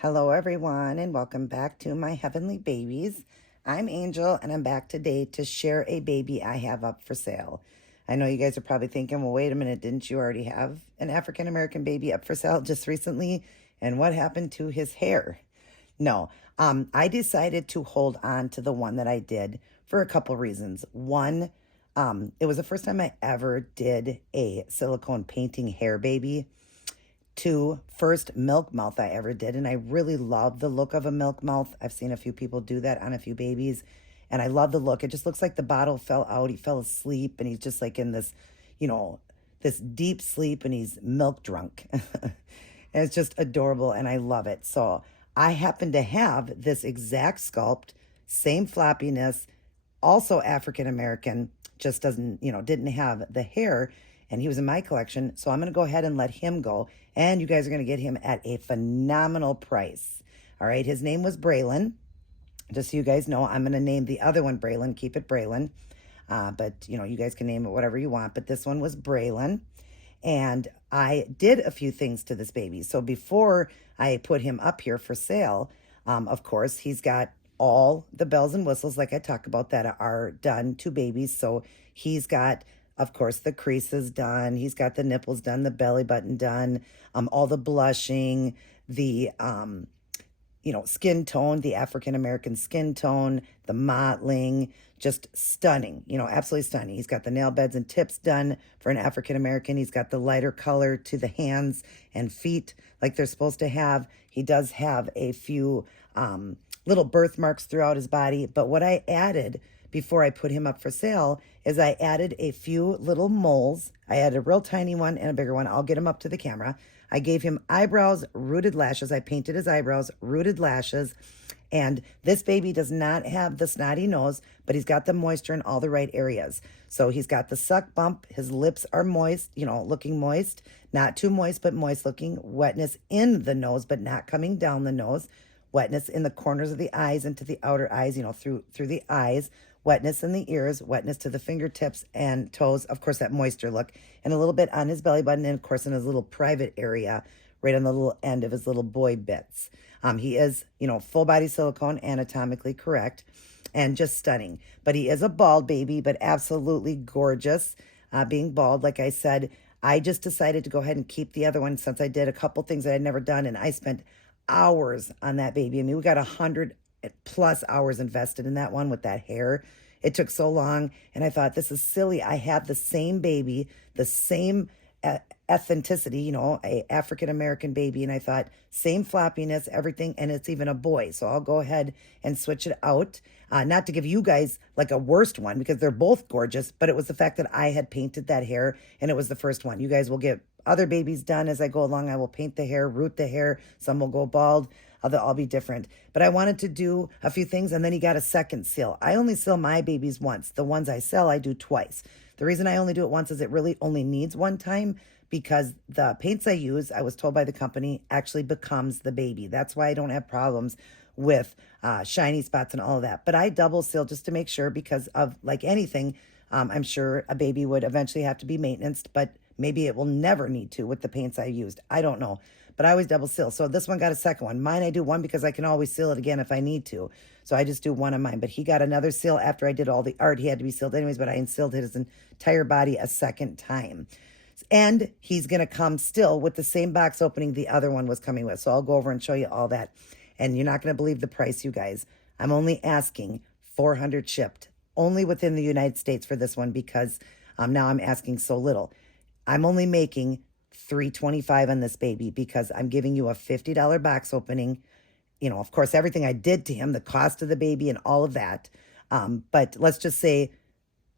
Hello, everyone, and welcome back to my heavenly babies. I'm Angel, and I'm back today to share a baby I have up for sale. I know you guys are probably thinking, well, wait a minute, didn't you already have an African American baby up for sale just recently? And what happened to his hair? No, I decided to hold on to the one that I did for a couple reasons. One, it was the first time I ever did a silicone painting hair baby. Two, first milk mouth I ever did, and I really love the look of a milk mouth. I've seen a few people do that on a few babies, and I love the look. It just looks like the bottle fell out. He fell asleep, and he's just like in this, you know, this deep sleep, and he's milk drunk. And it's just adorable, and I love it. So I happen to have this exact sculpt, same floppiness, also African American, just doesn't, didn't have the hair, and he was in my collection. So I'm going to go ahead and let him go, and you guys are going to get him at a phenomenal price. All right, his name was Braylon. Just so you guys know, I'm going to name the other one Braylon, keep it Braylon. But, you guys can name it whatever you want. But this one was Braylon. And I did a few things to this baby. So before I put him up here for sale, of course, he's got all the bells and whistles, like I talk about, that are done to babies. So he's got, of course, the creases done. He's got the nipples done, the belly button done, all the blushing, the skin tone, the African American skin tone, the mottling, just stunning, absolutely stunning. He's got the nail beds and tips done for an African American. He's got the lighter color to the hands and feet like they're supposed to have. He does have a few little birthmarks throughout his body. But what I added before I put him up for sale is I added a few little moles. I added a real tiny one and a bigger one. I'll get him up to the camera. I gave him eyebrows, rooted lashes. I painted his eyebrows, rooted lashes. And this baby does not have the snotty nose, but he's got the moisture in all the right areas. So he's got the suck bump. His lips are moist, looking moist. Not too moist, but moist looking. Wetness in the nose, but not coming down the nose. Wetness in the corners of the eyes and to the outer eyes, through the eyes. Wetness in the ears, wetness to the fingertips and toes, of course, that moisture look, and a little bit on his belly button, and of course in his little private area, right on the little end of his little boy bits. He is, full body silicone, anatomically correct, and just stunning. But he is a bald baby, but absolutely gorgeous. Being bald, like I said, I just decided to go ahead and keep the other one since I did a couple things that I'd never done, and I spent hours on that baby. I mean, we got 100+ hours invested in that one with that hair. It took so long, and I thought, this is silly. I have the same baby, the same ethnicity, a African American baby, and I thought, same floppiness, everything, and it's even a boy. So I'll go ahead and switch it out. Not to give you guys like a worst one, because they're both gorgeous, but it was the fact that I had painted that hair, and it was the first one. You guys will get other babies done as I go along. I will paint the hair, root the hair. Some will go bald. They'll all be different. But I wanted to do a few things, and then he got a second seal. I only seal my babies once. The ones I sell, I do twice. The reason I only do it once is it really only needs one time, because the paints I use, I was told by the company, actually becomes the baby. That's why I don't have problems with shiny spots and all of that. But I double seal just to make sure, because of, like anything, I'm sure a baby would eventually have to be maintained, but maybe it will never need to with the paints I used. I don't know. But I always double seal. So this one got a second one. Mine, I do one because I can always seal it again if I need to. So I just do one of mine. But he got another seal after I did all the art. He had to be sealed anyways, but I sealed his entire body a second time. And he's going to come still with the same box opening the other one was coming with. So I'll go over and show you all that. And you're not going to believe the price, you guys. I'm only asking $400 shipped, only within the United States for this one, because now I'm asking so little. I'm only making $325 on this baby because I'm giving you a $50 box opening. Of course, everything I did to him, the cost of the baby and all of that. But let's just say,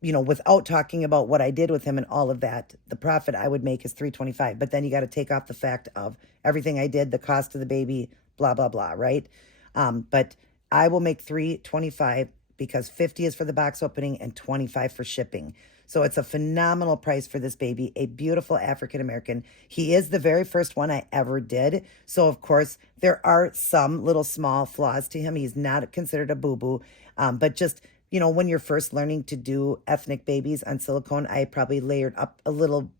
without talking about what I did with him and all of that, the profit I would make is $325. But then you got to take off the fact of everything I did, the cost of the baby, blah, blah, blah, right? But I will make $325 because $50 is for the box opening and $25 for shipping. So it's a phenomenal price for this baby, a beautiful African American. He is the very first one I ever did. So, of course, there are some little small flaws to him. He's not considered a boo-boo, but just, when you're first learning to do ethnic babies on silicone, I probably layered up a little,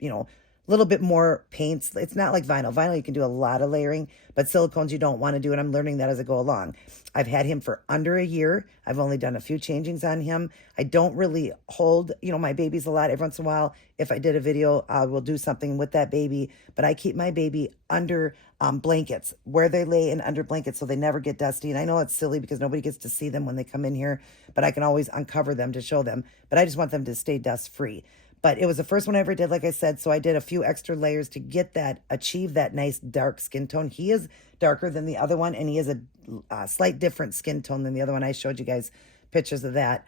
little bit more paints. It's not like vinyl. Vinyl, you can do a lot of layering, but silicones you don't want to do, and I'm learning that as I go along. I've had him for under a year. I've only done a few changings on him. I don't really hold, my babies a lot. Every once in a while, if I did a video, I will do something with that baby, but I keep my baby under blankets, where they lay in under blankets so they never get dusty. And I know it's silly because nobody gets to see them when they come in here, but I can always uncover them to show them. But I just want them to stay dust free. But it was the first one I ever did, like I said, so I did a few extra layers to achieve that nice dark skin tone. He is darker than the other one, and he is a slight different skin tone than the other one. I showed you guys pictures of that.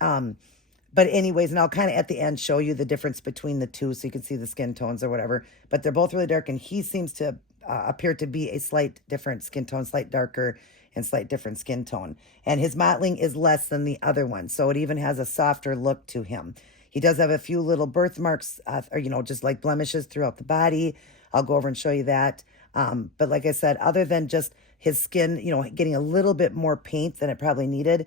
But anyways, and I'll kind of at the end show you the difference between the two so you can see the skin tones or whatever. But they're both really dark, and he seems to appear to be a slight different skin tone, slight darker and slight different skin tone. And his mottling is less than the other one, so it even has a softer look to him. He does have a few little birthmarks, or, just like blemishes throughout the body. I'll go over and show you that. But like I said, other than just his skin, getting a little bit more paint than it probably needed,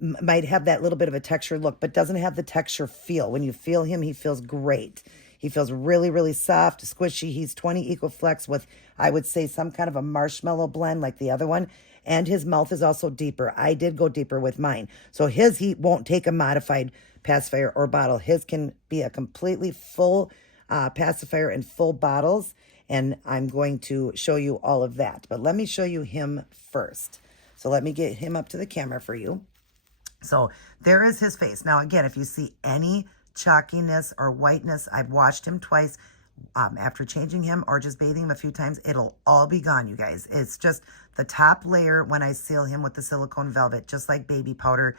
might have that little bit of a texture look, but doesn't have the texture feel. When you feel him, he feels great. He feels really, really soft, squishy. He's 20 Equiflex with, I would say, some kind of a marshmallow blend like the other one. And his mouth is also deeper. I did go deeper with mine. So he won't take a modified pacifier or bottle. His can be a completely full pacifier and full bottles. And I'm going to show you all of that. But let me show you him first. So let me get him up to the camera for you. So there is his face. Now, again, if you see any chalkiness or whiteness, I've washed him twice after changing him or just bathing him a few times. It'll all be gone, you guys. It's just the top layer when I seal him with the silicone velvet, just like baby powder.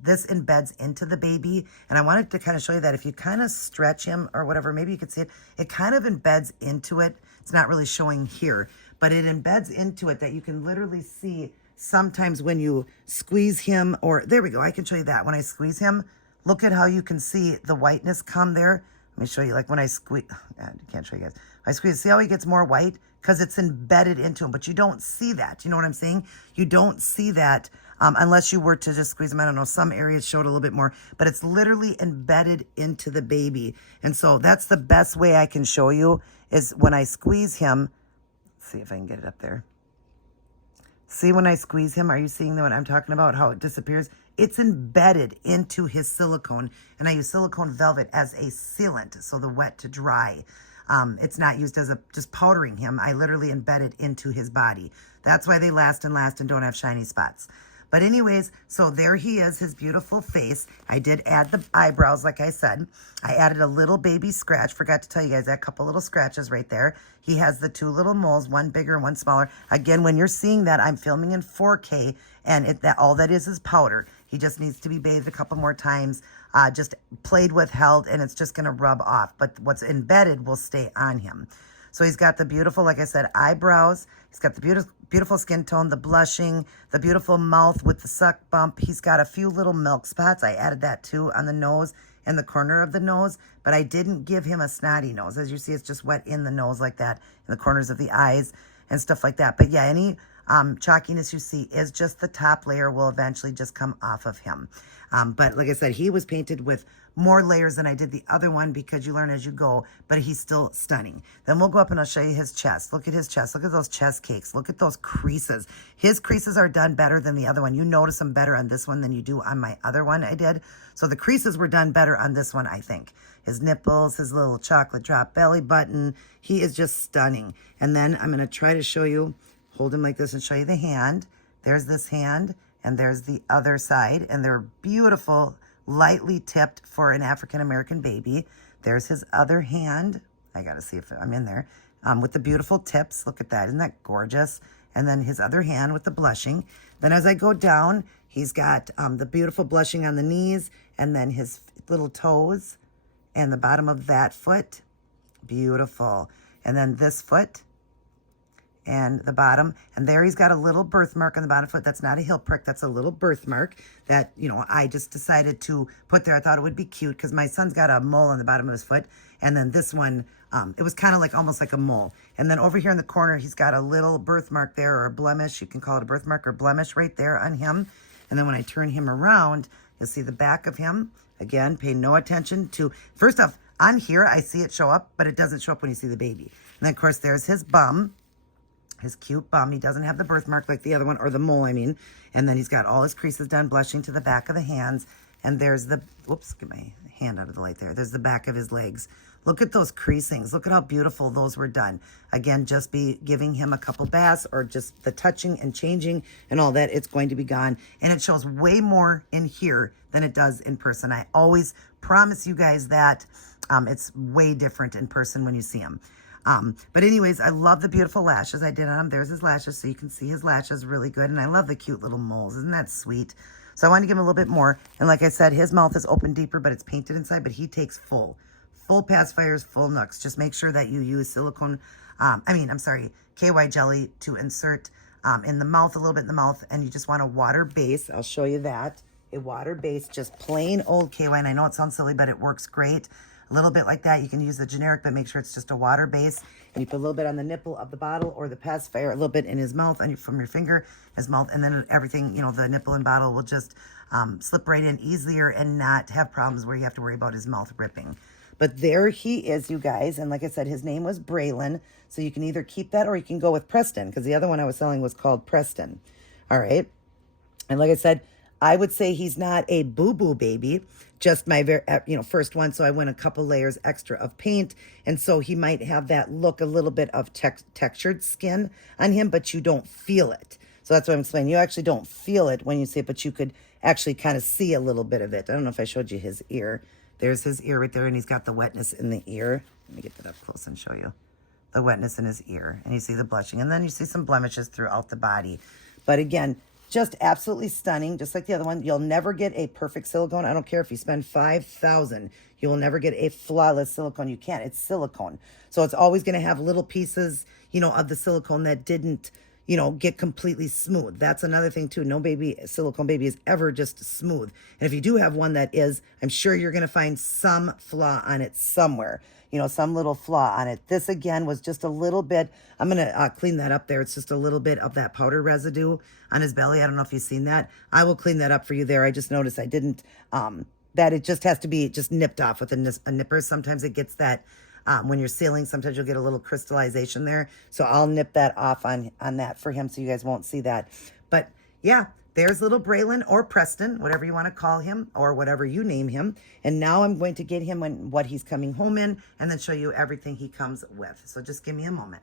This embeds into the baby, and I wanted to kind of show you that if you kind of stretch him or whatever, maybe you could see it, it kind of embeds into it. It's not really showing here, but it embeds into it that you can literally see sometimes when you squeeze him, or there we go, I can show you that. When I squeeze him, look at how you can see the whiteness come there. Let me show you, like when I squeeze, I can't show you guys. I squeeze, see how he gets more white? Because it's embedded into him, but you don't see that. You know what I'm saying? You don't see that unless you were to just squeeze him. I don't know, some areas showed a little bit more, but it's literally embedded into the baby. And so that's the best way I can show you is when I squeeze him. Let's see if I can get it up there. See when I squeeze him, are you seeing what I'm talking about, how it disappears? It's embedded into his silicone, and I use silicone velvet as a sealant, so the wet to dry. It's not used as just powdering him. I literally embed it into his body. That's why they last and don't have shiny spots. But anyways, so there he is, his beautiful face. I did add the eyebrows, like I said. I added a little baby scratch. Forgot to tell you guys that, couple little scratches right there. He has the two little moles, one bigger, one smaller. Again, when you're seeing that, I'm filming in 4K, and all that is powder. He just needs to be bathed a couple more times, just played with, held, and it's just going to rub off. But what's embedded will stay on him. So he's got the beautiful, like I said, eyebrows. He's got the beautiful skin tone, the blushing, the beautiful mouth with the suck bump. He's got a few little milk spots. I added that too on the nose and the corner of the nose, but I didn't give him a snotty nose. As you see, it's just wet in the nose like that, in the corners of the eyes and stuff like that. But yeah, any chalkiness you see is just the top layer will eventually just come off of him. But like I said, he was painted with more layers than I did the other one because you learn as you go, but he's still stunning. Then we'll go up and I'll show you his chest. Look at his chest. Look at those chest cakes. Look at those creases. His creases are done better than the other one. You notice them better on this one than you do on my other one I did. So the creases were done better on this one, I think. His nipples, his little chocolate drop belly button. He is just stunning. And then I'm going to try to show you, hold him like this and show you the hand. There's this hand and there's the other side, and they're beautiful, lightly tipped for an African-American baby. There's his other hand. I got to see if I'm in there. With the beautiful tips. Look at that. Isn't that gorgeous? And then his other hand with the blushing. Then as I go down, he's got the beautiful blushing on the knees, and then his little toes and the bottom of that foot. Beautiful. And then this foot and the bottom, and there he's got a little birthmark on the bottom foot. That's not a heel prick, that's a little birthmark that, I just decided to put there. I thought it would be cute because my son's got a mole on the bottom of his foot, and then this one, it was kind of like almost like a mole. And then over here in the corner, he's got a little birthmark there, or a blemish. You can call it a birthmark or blemish right there on him. And then when I turn him around, you'll see the back of him. Again, pay no attention to, first off, On here, I see it show up, but it doesn't show up when you see the baby. And then, of course, there's his bum, his cute bum. He doesn't have the birthmark like the other one, or the mole, I mean. And then he's got all his creases done, blushing to the back of the hands. And there's the, whoops, get my hand out of the light there. There's the back of his legs. Look at those creasings. Look at how beautiful those were done. Again, just be giving him a couple baths or just the touching and changing and all that. It's going to be gone. And it shows way more in here than it does in person. I always promise you guys that it's way different in person when you see him. But anyways, I love the beautiful lashes I did on him. There's his lashes, so you can see his lashes really good. And I love the cute little moles. Isn't that sweet? So I wanted to give him a little bit more. And like I said, his mouth is open deeper, but it's painted inside, but he takes full pacifiers, full nooks. Just make sure that you use silicone, KY jelly to insert in the mouth, a little bit in the mouth, and you just want a water base. I'll show you that. A water base, just plain old KY, and I know it sounds silly, but it works great. A little bit like that. You can use the generic, but make sure it's just a water base. And you put a little bit on the nipple of the bottle or the pacifier, a little bit in his mouth, from your finger, his mouth, and then everything, the nipple and bottle will just slip right in easier and not have problems where you have to worry about his mouth ripping. But there he is, you guys. And like I said, his name was Braylon. So you can either keep that or you can go with Preston, because the other one I was selling was called Preston. All right. And like I said, I would say he's not a boo-boo baby, just my first one. So I went a couple layers extra of paint. And so he might have that look, a little bit of textured skin on him, but you don't feel it. So that's what I'm explaining. You actually don't feel it when you see it, but you could actually kind of see a little bit of it. I don't know if I showed you his ear. There's his ear right there, and he's got the wetness in the ear. Let me get that up close and show you the wetness in his ear. And you see the blushing. And then you see some blemishes throughout the body. But again, just absolutely stunning, just like the other one. You'll never get a perfect silicone. I don't care if you spend $5,000. You will never get a flawless silicone. You can't. It's silicone. So it's always going to have little pieces, of the silicone that didn't, get completely smooth. That's another thing too. No silicone baby is ever just smooth. And if you do have one that is, I'm sure you're going to find some flaw on it somewhere, some little flaw on it. This again was just a little bit, I'm going to clean that up there. It's just a little bit of that powder residue on his belly. I don't know if you've seen that. I will clean that up for you there. I just noticed I didn't, that it just has to be just nipped off with a nipper. Sometimes it gets that, when you're sealing, sometimes you'll get a little crystallization there. So I'll nip that off on that for him so you guys won't see that. But yeah, there's little Braylon, or Preston, whatever you want to call him, or whatever you name him. And now I'm going to get him what he's coming home in, and then show you everything he comes with. So just give me a moment.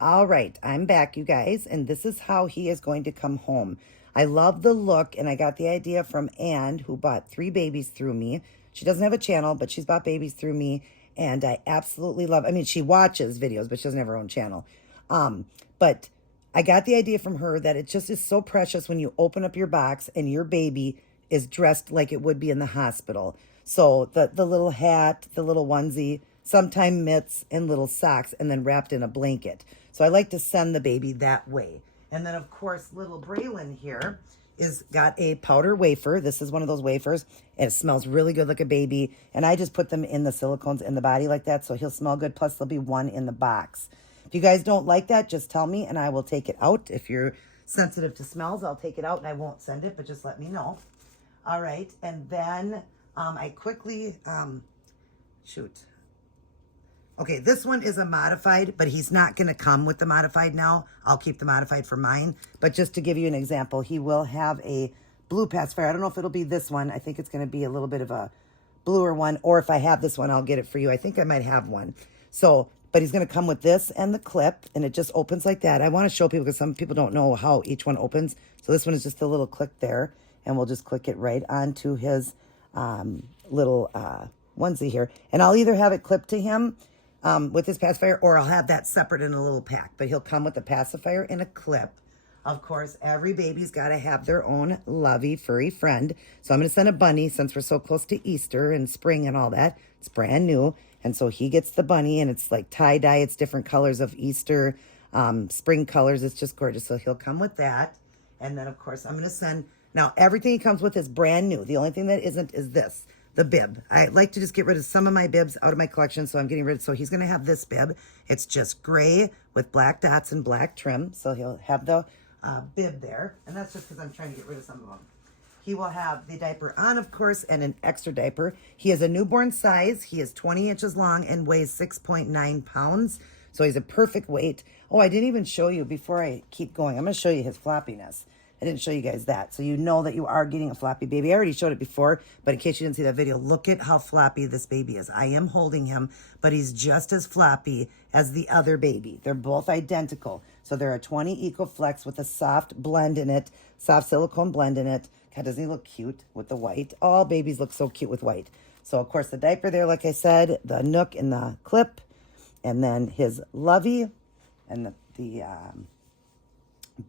All right, I'm back, you guys, and this is how he is going to come home. I love the look, and I got the idea from Ann, who bought 3 babies through me. She doesn't have a channel, but she's bought babies through me. And I absolutely love, she watches videos, but she doesn't have her own channel. But I got the idea from her that it just is so precious when you open up your box and your baby is dressed like it would be in the hospital. So the little hat, the little onesie, sometimes mitts and little socks, and then wrapped in a blanket. So I like to send the baby that way. And then, of course, little Braylon here is got a powder wafer. This is one of those wafers, and it smells really good like a baby. And I just put them in the silicones in the body like that, so he'll smell good. Plus, there'll be one in the box. If you guys don't like that, just tell me, and I will take it out. If you're sensitive to smells, I'll take it out, and I won't send it, but just let me know. All right, and then I quickly, Okay, this one is a modified, but he's not going to come with the modified now. I'll keep the modified for mine. But just to give you an example, he will have a blue pacifier. I don't know if it'll be this one. I think it's going to be a little bit of a bluer one. Or if I have this one, I'll get it for you. I think I might have one. So, but he's going to come with this and the clip, and it just opens like that. I want to show people because some people don't know how each one opens. So this one is just a little click there, and we'll just click it right onto his little onesie here. And I'll either have it clipped to him with his pacifier, or I'll have that separate in a little pack. But he'll come with a pacifier and a clip. Of course, every baby's got to have their own lovey, furry friend. So I'm going to send a bunny since we're so close to Easter and spring and all that. It's brand new. And so he gets the bunny, and it's like tie-dye. It's different colors of Easter, spring colors. It's just gorgeous. So he'll come with that. And then, of course, I'm going to send... Now, everything he comes with is brand new. The only thing that isn't is this. The bib. I like to just get rid of some of my bibs out of my collection, so I'm getting rid of... So he's going to have this bib. It's just gray with black dots and black trim. So he'll have the bib there. And that's just because I'm trying to get rid of some of them. He will have the diaper on, of course, and an extra diaper. He is a newborn size. He is 20 inches long and weighs 6.9 pounds. So he's a perfect weight. Oh, I didn't even show you before I keep going. I'm going to show you his floppiness. I didn't show you guys that. So you know that you are getting a floppy baby. I already showed it before, but in case you didn't see that video, look at how floppy this baby is. I am holding him, but he's just as floppy as the other baby. They're both identical. So they're a 20 EcoFlex with a soft blend in it, soft silicone blend in it. God, doesn't he look cute with the white? All babies look so cute with white. So, of course, the diaper there, like I said, the nook and the clip, and then his lovey and the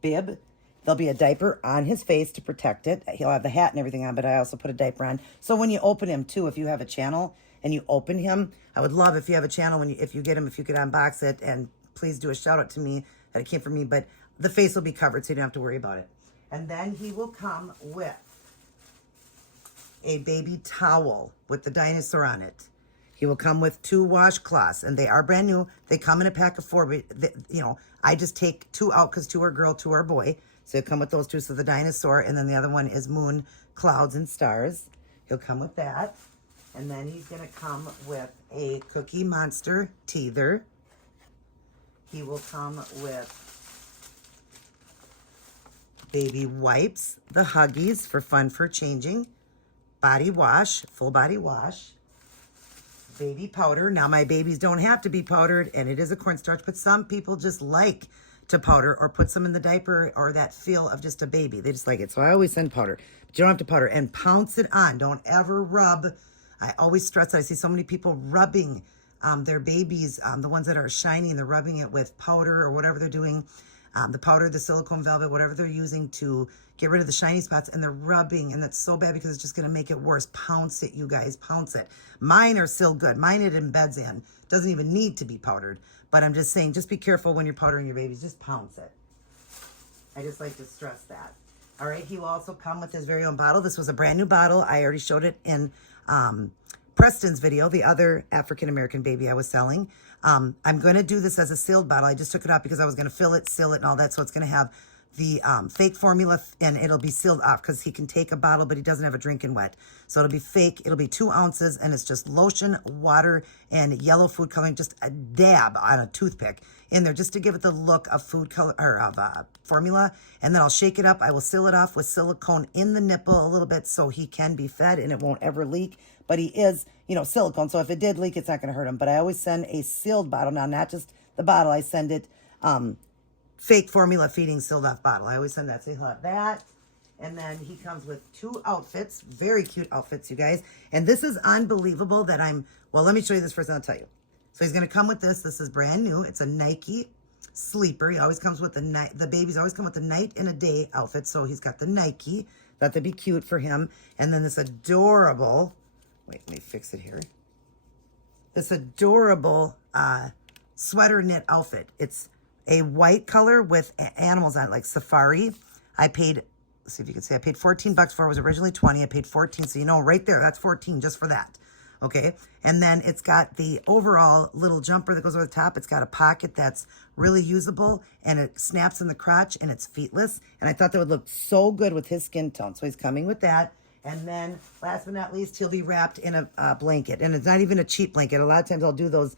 bib. There'll be a diaper on his face to protect it. He'll have the hat and everything on, but I also put a diaper on. So when you open him, too, if you have a channel and you open him, I would love if you have a channel, if you get him, if you could unbox it, and please do a shout out to me that it came from me, but the face will be covered so you don't have to worry about it. And then he will come with a baby towel with the dinosaur on it. He will come with 2 washcloths, and they are brand new. They come in a pack of 4, but I just take 2 out because 2 are girl, 2 are boy. So he'll come with those 2. So the dinosaur, and then the other one is moon, clouds, and stars. He'll come with that. And then he's going to come with a Cookie Monster teether. He will come with baby wipes, the Huggies for fun for changing, body wash, full body wash, baby powder. Now my babies don't have to be powdered, and it is a cornstarch, but some people just like to powder or put some in the diaper or that feel of just a baby. They just like it. So I always send powder, but you don't have to powder, and pounce it on. Don't ever rub. I always stress that. I see so many people rubbing their babies, the ones that are shiny, and they're rubbing it with powder or whatever they're doing. The powder, the silicone velvet, whatever they're using to get rid of the shiny spots, and they're rubbing, and that's so bad because it's just going to make it worse. Pounce it, you guys, pounce it. Mine are still good. Mine it embeds in. Doesn't even need to be powdered, but I'm just saying, just be careful when you're powdering your babies. Just pounce it. I just like to stress that. All right, he will also come with his very own bottle. This was a brand new bottle. I already showed it in Preston's video, the other African-American baby I was selling. I'm going to do this as a sealed bottle. I just took it out because I was going to fill it, seal it, and all that. So it's going to have the fake formula, and it'll be sealed off because he can take a bottle, but he doesn't have a drinking wet. So it'll be fake. It'll be 2 ounces, and it's just lotion, water, and yellow food coloring, just a dab on a toothpick in there just to give it the look of food color or of formula. And then I'll shake it up. I will seal it off with silicone in the nipple a little bit so he can be fed and it won't ever leak. But he is, silicone. So if it did leak, it's not going to hurt him. But I always send a sealed bottle. Now, not just the bottle. I send it fake formula feeding sealed off bottle. I always send that. So he'll have that. And then he comes with 2 outfits. Very cute outfits, you guys. And this is unbelievable that let me show you this first and I'll tell you. So he's going to come with this. This is brand new. It's a Nike sleeper. He always comes with the babies always come with the night and a day outfit. So he's got the Nike. Thought that'd be cute for him. And then this adorable... Wait, let me fix it here. This adorable sweater knit outfit. It's a white color with animals on it, like safari. I paid, let's see if you can see, I paid $14 for it. It was originally 20. I paid 14. So, right there, that's 14 just for that. Okay. And then it's got the overall little jumper that goes over the top. It's got a pocket that's really usable, and it snaps in the crotch, and it's feetless. And I thought that would look so good with his skin tone. So he's coming with that. And then, last but not least, he'll be wrapped in a blanket. And it's not even a cheap blanket. A lot of times I'll do those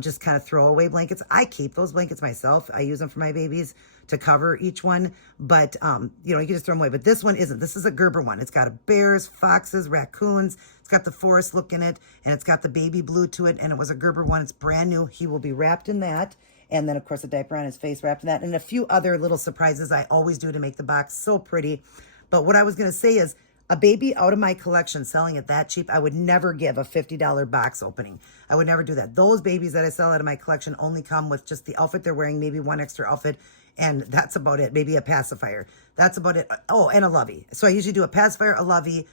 just kind of throwaway blankets. I keep those blankets myself. I use them for my babies to cover each one. But, you can just throw them away. But this one isn't. This is a Gerber one. It's got bears, foxes, raccoons. It's got the forest look in it. And it's got the baby blue to it. And it was a Gerber one. It's brand new. He will be wrapped in that. And then, of course, a diaper on his face wrapped in that. And a few other little surprises I always do to make the box so pretty. But what I was going to say is, a baby out of my collection selling it that cheap, I would never give a $50 box opening. I would never do that. Those babies that I sell out of my collection only come with just the outfit they're wearing, maybe one extra outfit, and that's about it. Maybe a pacifier. That's about it. Oh, and a lovey. So I usually do a pacifier, a lovey,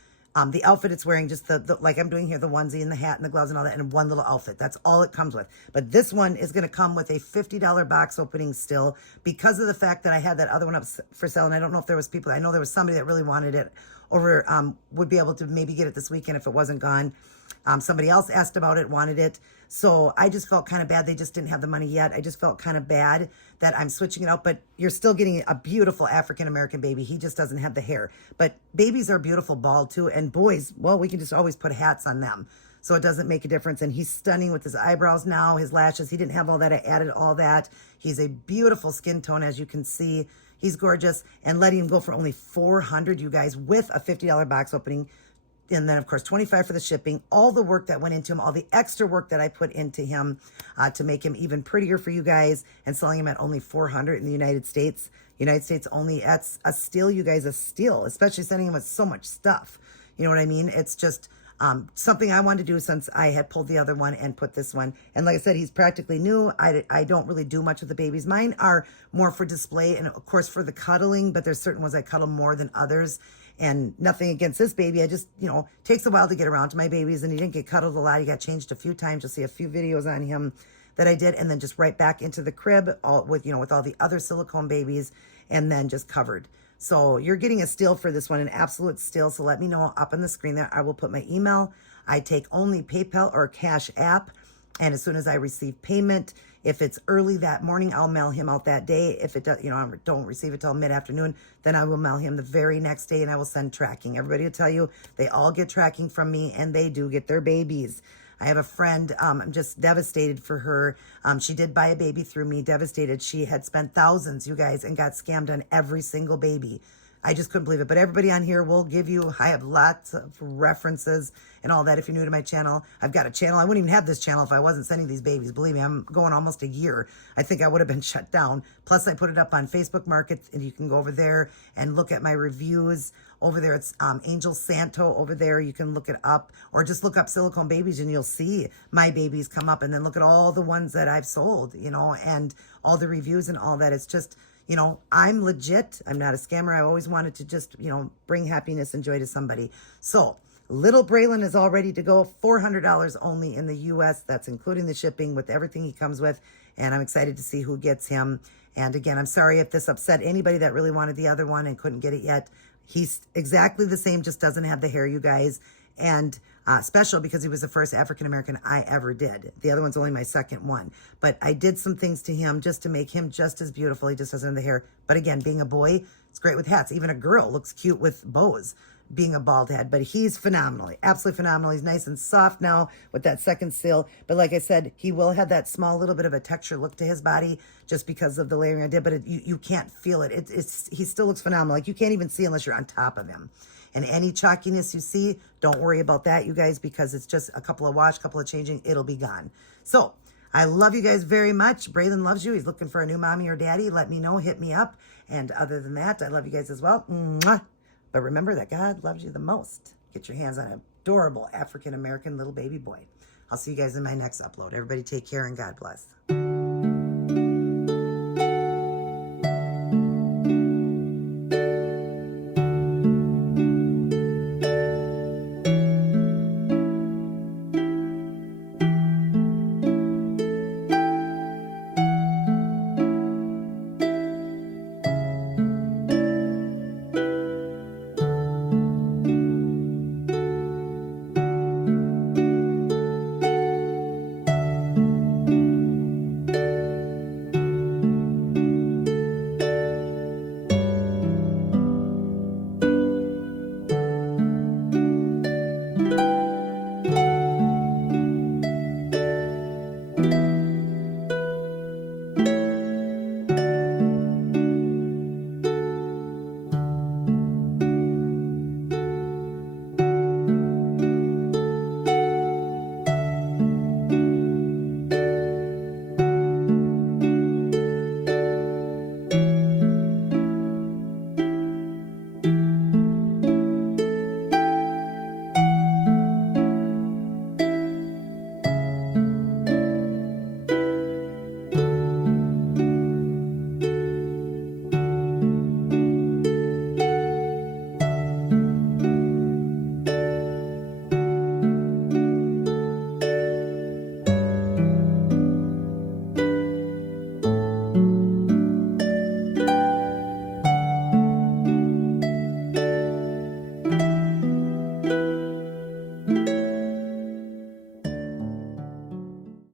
the outfit it's wearing, just the like I'm doing here, the onesie and the hat and the gloves and all that, and one little outfit. That's all it comes with. But this one is going to come with a $50 box opening still, because of the fact that I had that other one up for sale, and I don't know if there was people. I know there was somebody that really wanted it, or would be able to maybe get it this weekend if it wasn't gone. Somebody else asked about it, wanted it. So I just felt kind of bad. They just didn't have the money yet. I just felt kind of bad that I'm switching it out, but you're still getting a beautiful African-American baby. He just doesn't have the hair. But babies are beautiful bald too. And boys, well, we can just always put hats on them. So it doesn't make a difference. And he's stunning with his eyebrows now, his lashes. He didn't have all that. I added all that. He's a beautiful skin tone, as you can see. He's gorgeous. And letting him go for only $400, you guys, with a $50 box opening. And then, of course, $25 for the shipping, all the work that went into him, all the extra work that I put into him to make him even prettier for you guys, and selling him at only $400 in the United States. United States only. That's a steal, you guys, a steal, especially sending him with so much stuff. You know what I mean? It's just something I wanted to do since I had pulled the other one and put this one. And like I said, he's practically new. I don't really do much with the babies. Mine are more for display and, of course, for the cuddling, but there's certain ones I cuddle more than others. And nothing against this baby. I just, takes a while to get around to my babies, and he didn't get cuddled a lot. He got changed a few times. You'll see a few videos on him that I did, and then just right back into the crib all with, with all the other silicone babies, and then just covered. So you're getting a steal for this one, an absolute steal. So let me know up on the screen there. I will put my email. I take only PayPal or Cash App. And as soon as I receive payment, if it's early that morning, I'll mail him out that day. If it does, I don't receive it till mid-afternoon, then I will mail him the very next day, and I will send tracking. Everybody will tell you they all get tracking from me, and they do get their babies. I have a friend, I'm just devastated for her. She did buy a baby through me, devastated. She had spent thousands, you guys, and got scammed on every single baby. I just couldn't believe it. But everybody on here will give you, I have lots of references and all that. If you're new to my channel, I've got a channel. I wouldn't even have this channel if I wasn't sending these babies. Believe me, I'm going almost a year. I think I would have been shut down. Plus, I put it up on Facebook Market, and you can go over there and look at my reviews. Over there, it's Angel Santo over there. You can look it up, or just look up Silicone Babies, and you'll see my babies come up. And then look at all the ones that I've sold, and all the reviews and all that. It's just... I'm legit. I'm not a scammer. I always wanted to just, bring happiness and joy to somebody. So little Braylon is all ready to go. $400 only in the U.S. That's including the shipping with everything he comes with. And I'm excited to see who gets him. And again, I'm sorry if this upset anybody that really wanted the other one and couldn't get it yet. He's exactly the same, just doesn't have the hair, you guys. And special because he was the first African-American I ever did. The other one's only my second one. But I did some things to him just to make him just as beautiful. He just doesn't have the hair. But again, being a boy, it's great with hats. Even a girl looks cute with bows, being a bald head. But he's phenomenal. Absolutely phenomenal. He's nice and soft now with that second seal. But like I said, he will have that small little bit of a texture look to his body just because of the layering I did. But you can't feel it. He still looks phenomenal. Like you can't even see unless you're on top of him. And any chalkiness you see, don't worry about that, you guys, because it's just a couple of wash, couple of changing, it'll be gone. So I love you guys very much. Braylon loves you. He's looking for a new mommy or daddy. Let me know. Hit me up. And other than that, I love you guys as well. Mwah. But remember that God loves you the most. Get your hands on an adorable African-American little baby boy. I'll see you guys in my next upload. Everybody take care and God bless.